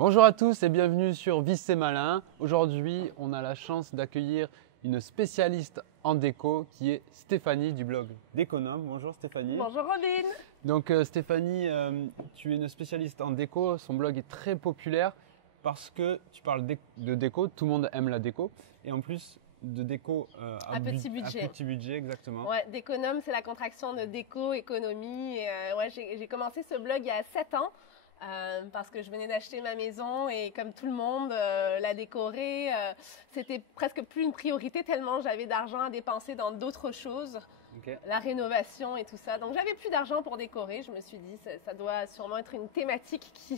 Bonjour à tous et bienvenue sur Vice c'est malin. Aujourd'hui, on a la chance d'accueillir une spécialiste en déco qui est Stéphanie du blog Déconome. Bonjour Stéphanie. Bonjour Robin. Donc Stéphanie, tu es une spécialiste en déco. Son blog est très populaire parce que tu parles de déco. Tout le monde aime la déco et en plus de déco à petit budget. À petit budget, exactement. Ouais, Déconome, c'est la contraction de déco, économie. Et, j'ai commencé ce blog il y a 7 ans. Parce que je venais d'acheter ma maison et comme tout le monde, la décorer, c'était presque plus une priorité tellement j'avais d'argent à dépenser dans d'autres choses, la rénovation et tout ça. Donc j'avais plus d'argent pour décorer. Je me suis dit ça doit sûrement être une thématique qui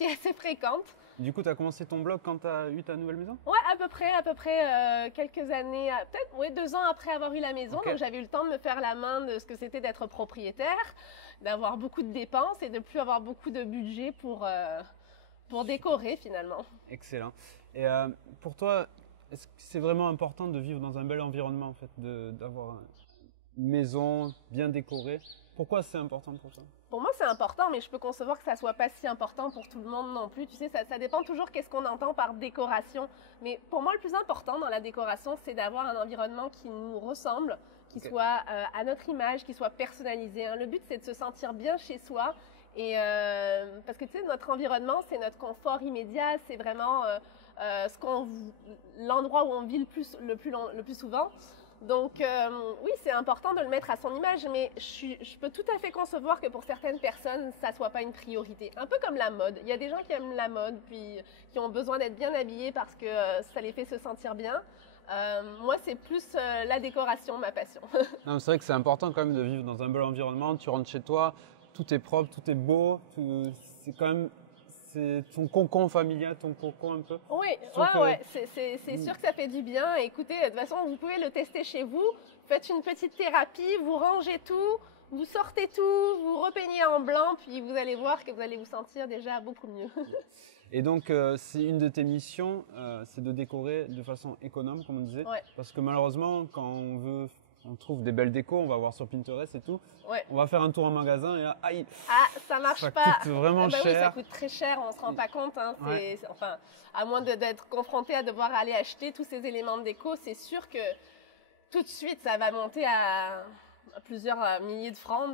est assez fréquente. Du coup, tu as commencé ton blog quand tu as eu ta nouvelle maison? Ouais, à peu près quelques années, peut-être 2 ans après avoir eu la maison. Donc j'avais eu le temps de me faire la main de ce que c'était d'être propriétaire, d'avoir beaucoup de dépenses et de plus avoir beaucoup de budget pour décorer finalement. Excellent. Et pour toi, est-ce que c'est vraiment important de vivre dans un bel environnement en fait, d'avoir une maison bien décorée? Pourquoi c'est important pour toi? Pour moi, c'est important, mais je peux concevoir que ça soit pas si important pour tout le monde non plus. Tu sais, ça dépend toujours qu'est-ce qu'on entend par décoration. Mais pour moi, le plus important dans la décoration, c'est d'avoir un environnement qui nous ressemble, qui soit à notre image, qui soit personnalisé. Le but, c'est de se sentir bien chez soi. Et parce que tu sais, notre environnement, c'est notre confort immédiat, c'est vraiment l'endroit où on vit le plus souvent. Donc oui, c'est important de le mettre à son image, mais je peux tout à fait concevoir que pour certaines personnes, ça soit pas une priorité. Un peu comme la mode. Il y a des gens qui aiment la mode, puis qui ont besoin d'être bien habillés parce que ça les fait se sentir bien. Moi, c'est plus la décoration, ma passion. Non, c'est vrai que c'est important quand même de vivre dans un bel environnement. Tu rentres chez toi, tout est propre, tout est beau. C'est quand même ton cocon familial, ton cocon un peu. Oui, c'est sûr que ça fait du bien. Écoutez, de toute façon, vous pouvez le tester chez vous. Faites une petite thérapie, vous rangez tout, vous sortez tout, vous repeignez en blanc, puis vous allez voir que vous allez vous sentir déjà beaucoup mieux. Et donc, c'est une de tes missions, c'est de décorer de façon économe, comme on disait. Ouais. Parce que malheureusement, quand on trouve des belles décos, on va voir sur Pinterest et tout. Ouais. On va faire un tour en magasin et là, aïe, ça marche pas. Ça coûte vraiment cher. Oui, ça coûte très cher, on se rend pas compte. Enfin, à moins d'être confronté à devoir aller acheter tous ces éléments de déco, c'est sûr que tout de suite, ça va monter à plusieurs milliers de francs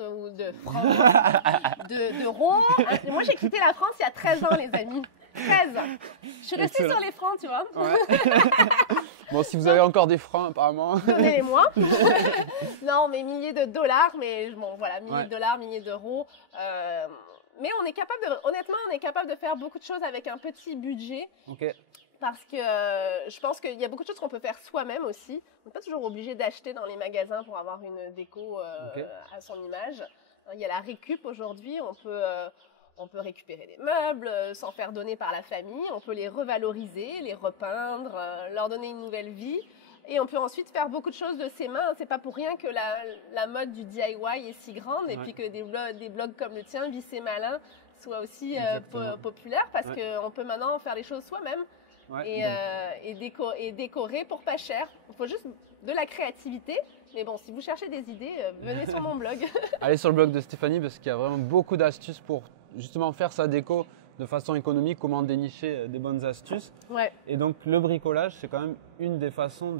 d'euros. Moi, j'ai quitté la France il y a 13 ans, les amis. 13. Je suis restée sur les francs, tu vois. Ouais. Bon, si vous avez encore des francs, apparemment. Donnez-les-moi. Non, mais milliers de dollars, mais bon, voilà, milliers de dollars, milliers d'euros. Mais honnêtement, on est capable de faire beaucoup de choses avec un petit budget. Parce que je pense qu'il y a beaucoup de choses qu'on peut faire soi-même aussi. On n'est pas toujours obligé d'acheter dans les magasins pour avoir une déco à son image. Il y a la récup aujourd'hui, on peut récupérer des meubles, s'en faire donner par la famille, on peut les revaloriser, les repeindre, leur donner une nouvelle vie. Et on peut ensuite faire beaucoup de choses de ses mains. C'est pas pour rien que la mode du DIY est si grande et puis que des blogs comme le tien, Vice c'est malin, soient aussi populaires parce qu'on peut maintenant faire les choses soi-même. Et décorer pour pas cher. Il faut juste de la créativité. Mais bon, si vous cherchez des idées, venez sur mon blog. Allez sur le blog de Stéphanie parce qu'il y a vraiment beaucoup d'astuces pour justement faire sa déco de façon économique, comment dénicher des bonnes astuces. Ouais. Et donc le bricolage, c'est quand même une des façons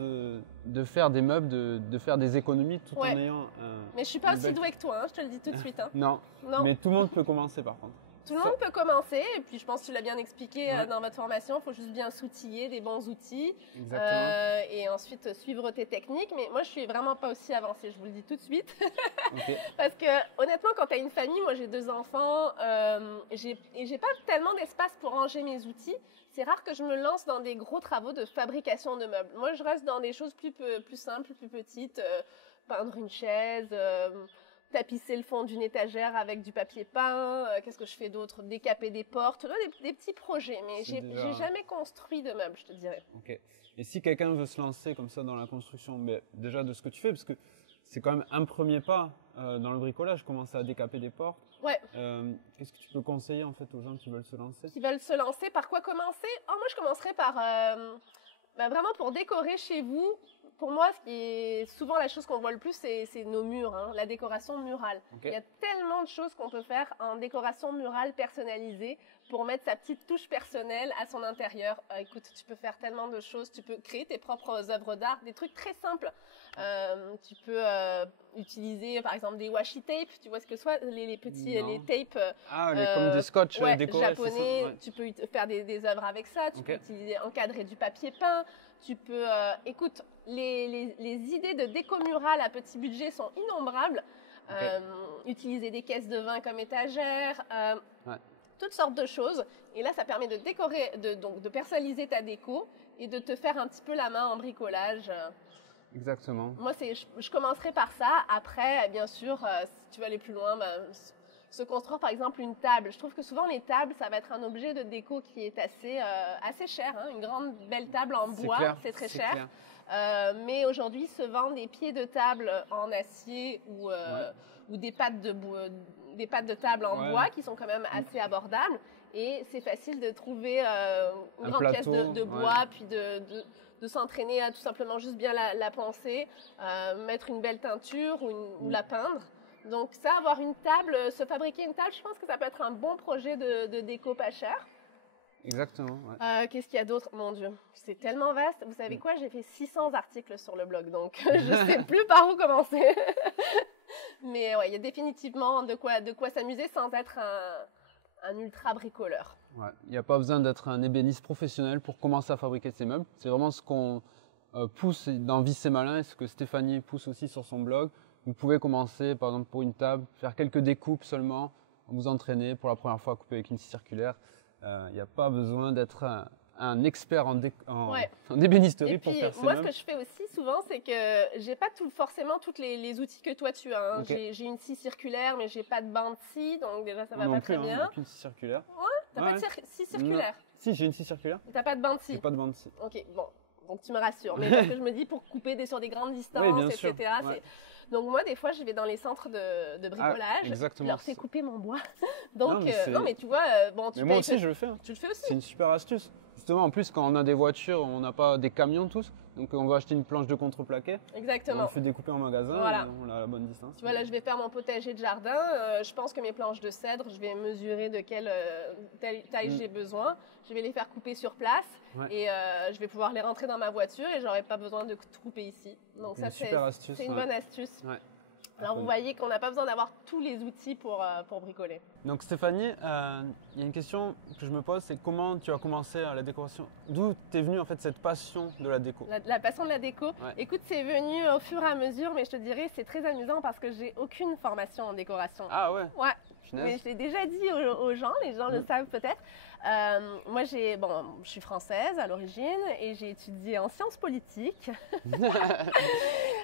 de faire des meubles, de faire des économies tout en ayant mais je suis pas aussi douée que toi, je te le dis tout de suite. Non, mais tout le monde peut commencer par contre. Tout le monde peut commencer, et puis je pense que tu l'as bien expliqué dans votre formation, il faut juste bien s'outiller des bons outils et ensuite suivre tes techniques. Mais moi, je suis vraiment pas aussi avancée, je vous le dis tout de suite. Parce que honnêtement, quand tu as une famille, moi j'ai 2 enfants, j'ai pas tellement d'espace pour ranger mes outils. C'est rare que je me lance dans des gros travaux de fabrication de meubles. Moi, je reste dans des choses plus simples, plus petites, peindre une chaise, tapisser le fond d'une étagère avec du papier peint, qu'est-ce que je fais d'autre? Décaper des portes, des petits projets, mais j'ai jamais construit de meubles, je te dirais. Et si quelqu'un veut se lancer comme ça dans la construction, déjà de ce que tu fais, parce que c'est quand même un premier pas dans le bricolage, commencer à décaper des portes. Ouais. Qu'est-ce que tu peux conseiller en fait aux gens qui veulent se lancer? Qui veulent se lancer, par quoi commencer? Moi je commencerais par vraiment pour décorer chez vous. Pour moi, ce qui est souvent la chose qu'on voit le plus, c'est nos murs, la décoration murale. Il y a tellement de choses qu'on peut faire en décoration murale personnalisée pour mettre sa petite touche personnelle à son intérieur. Écoute, tu peux faire tellement de choses, tu peux créer tes propres œuvres d'art, des trucs très simples. Tu peux utiliser par exemple des washi tape, tu vois ce que soit les petits les tapes comme des scotch décorés, japonais. Ouais. Tu peux faire des œuvres avec ça, tu peux utiliser encadrer du papier peint, tu peux écoute, les idées de déco murale à petit budget sont innombrables. Utiliser des caisses de vin comme étagères, toutes sortes de choses. Et là, ça permet de décorer, de personnaliser ta déco et de te faire un petit peu la main en bricolage. Exactement. Moi, je commencerai par ça. Après, bien sûr, si tu veux aller plus loin, se construire par exemple une table. Je trouve que souvent les tables, ça va être un objet de déco qui est assez cher. Hein. Une grande belle table en bois, c'est très cher. Mais aujourd'hui, se vendent des pieds de table en acier ou des pattes de table en bois qui sont quand même assez abordables. Et c'est facile de trouver une grande pièce de bois, puis de s'entraîner à tout simplement juste bien la poncer, mettre une belle teinture ou la peindre. Donc ça, avoir une table, se fabriquer une table, je pense que ça peut être un bon projet de déco pas cher. Exactement. Qu'est-ce qu'il y a d'autre? Mon Dieu, c'est tellement vaste. Vous savez quoi? J'ai fait 600 articles sur le blog, donc je sais plus par où commencer. Mais ouais, il y a définitivement de quoi s'amuser sans être un ultra bricoleur. Il n'y a pas besoin d'être un ébéniste professionnel pour commencer à fabriquer ses meubles. C'est vraiment ce qu'on pousse dans Vie c'est malin et ce que Stéphanie pousse aussi sur son blog. Vous pouvez commencer, par exemple, pour une table, faire quelques découpes seulement, vous entraîner pour la première fois à couper avec une scie circulaire. Il n'y a pas besoin d'être un expert en ébénisterie pour faire ses meubles. Moi, ce que je fais aussi souvent, c'est que j'ai pas forcément tous les outils que toi tu as. Hein. J'ai une scie circulaire, mais j'ai pas de banc de scie, donc déjà ça va pas très bien. Une scie circulaire. T'as pas de scie circulaire? Si, j'ai une scie circulaire. T'as pas de banc de scie? J'ai pas de banc de scie. Ok, bon. Donc tu me rassures. Mais parce que je me dis pour couper sur des grandes distances, etc. Donc moi, des fois, je vais dans les centres de bricolage. Exactement. Je leur fais couper mon bois. Donc, non, mais tu vois, moi aussi, je le fais. Tu le fais aussi. C'est une super astuce. Justement, en plus, quand on a des voitures, on n'a pas des camions tous. Donc, on va acheter une planche de contreplaqué. Exactement. On le fait découper en magasin. Voilà. Et on a la bonne distance. Tu vois, là, je vais faire mon potager de jardin. Je pense que mes planches de cèdre, je vais mesurer de quelle taille j'ai besoin. Je vais les faire couper sur place. Et je vais pouvoir les rentrer dans ma voiture et j'aurai pas besoin de tout couper ici. Donc ça, c'est une bonne astuce. Alors vous voyez qu'on n'a pas besoin d'avoir tous les outils pour bricoler. Donc Stéphanie, il y a une question que je me pose, c'est comment tu as commencé à la décoration? D'où t'es venue en fait cette passion de la déco? La passion de la déco. Écoute, c'est venu au fur et à mesure, mais je te dirais c'est très amusant parce que j'ai aucune formation en décoration. Ah ouais? Ouais. Mais je l'ai déjà dit aux gens, les gens le savent peut-être. Moi, je suis française à l'origine et j'ai étudié en sciences politiques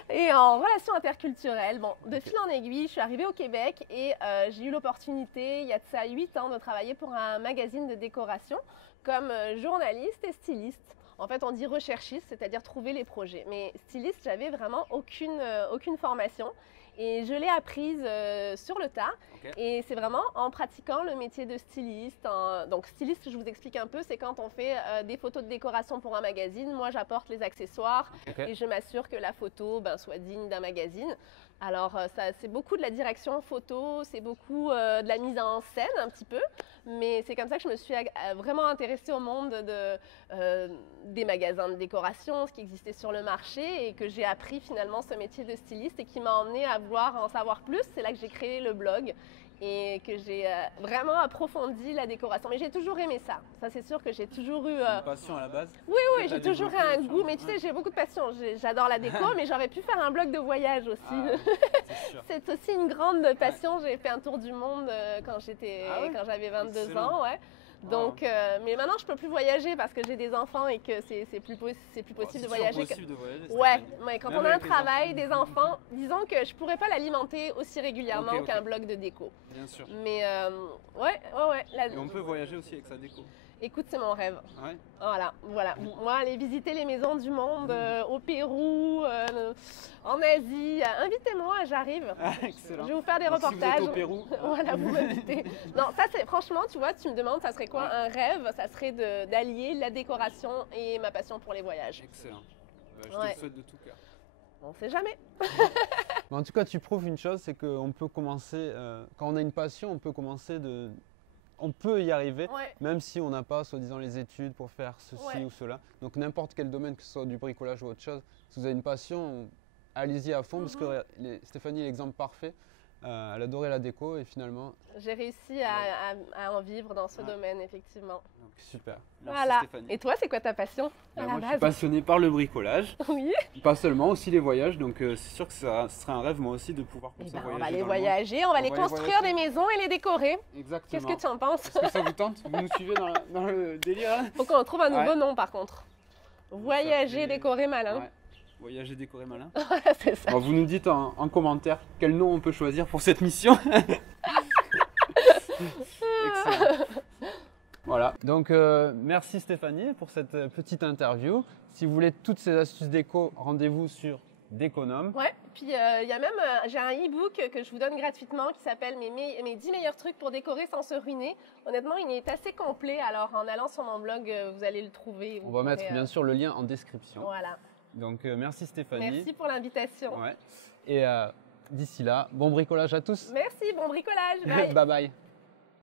et en relations interculturelles. Bon, de fil en aiguille, je suis arrivée au Québec et j'ai eu l'opportunité, il y a de ça 8 ans, de travailler pour un magazine de décoration comme journaliste et styliste. En fait, on dit recherchiste, c'est-à-dire trouver les projets. Mais styliste, j'avais vraiment aucune formation. Et je l'ai apprise sur le tas. Et c'est vraiment en pratiquant le métier de styliste. Donc styliste, je vous explique un peu, c'est quand on fait des photos de décoration pour un magazine. Moi, j'apporte les accessoires et je m'assure que la photo soit digne d'un magazine. Alors, c'est beaucoup de la direction photo, c'est beaucoup de la mise en scène un petit peu. Mais c'est comme ça que je me suis vraiment intéressée au monde des magasins de décoration, ce qui existait sur le marché et que j'ai appris finalement ce métier de styliste et qui m'a emmenée à vouloir en savoir plus. C'est là que j'ai créé le blog et que j'ai vraiment approfondi la décoration. Mais j'ai toujours aimé ça. Ça, c'est sûr que j'ai toujours eu... une passion à la base? Oui, j'ai toujours eu un goût. Mais tu sais, j'ai beaucoup de passion. J'adore la déco, mais j'aurais pu faire un blog de voyage aussi. C'est aussi une grande passion. J'ai fait un tour du monde quand j'avais 22 ans. Ouais. Donc, mais maintenant je peux plus voyager parce que j'ai des enfants et que c'est plus possible de voyager. Mais quand on a un travail, des enfants, disons que je pourrais pas l'alimenter aussi régulièrement qu'un blog de déco. Bien sûr. Mais Et on peut voyager aussi avec sa déco. Écoute, c'est mon rêve. Ouais. Voilà. Moi, aller visiter les maisons du monde, au Pérou, en Asie, invitez-moi, j'arrive. Excellent. Je vais vous faire des reportages. Si vous êtes au Pérou. Voilà, vous m'invitez. Non, ça c'est franchement, tu vois, tu me demandes, ça serait quoi un rêve? Ça serait d'allier la décoration et ma passion pour les voyages. Excellent. Je te le souhaite de tout cœur. On sait jamais. En tout cas, tu prouves une chose, c'est qu'on peut commencer, quand on a une passion, on peut commencer on peut y arriver, Ouais. même si on n'a pas, soi-disant, les études pour faire ceci ou cela. Donc n'importe quel domaine, que ce soit du bricolage ou autre chose, si vous avez une passion, allez-y à fond, parce que Stéphanie est l'exemple parfait. Elle adorait la déco et finalement… J'ai réussi à en vivre dans ce domaine, effectivement. Donc, super. Merci Voilà. Stéphanie. Et toi, c'est quoi ta passion à la Moi, je suis base? passionné par le bricolage. Oui. Pas seulement, aussi les voyages. Donc, c'est sûr que ce serait un rêve, moi aussi, de pouvoir Eh comme ben, ça on voyager va les dans le monde. voyager, on va les les construire voyager. des maisons et les décorer. Exactement. Qu'est-ce que tu en penses? Est-ce que ça vous tente? Vous nous suivez dans le délire hein? Faut qu'on trouve un nouveau nom, par contre. Voyager, fait- décorer, malin. Ouais. Voyager, décorer, malin. Voilà, c'est ça. Bon, vous nous dites en commentaire quel nom on peut choisir pour cette mission. Excellent. Voilà. Donc, merci Stéphanie pour cette petite interview. Si vous voulez toutes ces astuces déco, rendez-vous sur Déconome. Ouais, puis il y a même, j'ai un e-book que je vous donne gratuitement qui s'appelle mes 10 meilleurs trucs pour décorer sans se ruiner. Honnêtement, il est assez complet, alors en allant sur mon blog, vous allez le trouver. On va mettre bien sûr le lien en description. Voilà. Donc, merci Stéphanie. Merci pour l'invitation. Ouais. Et d'ici là, bon bricolage à tous. Merci, bon bricolage. Bye. Bye bye.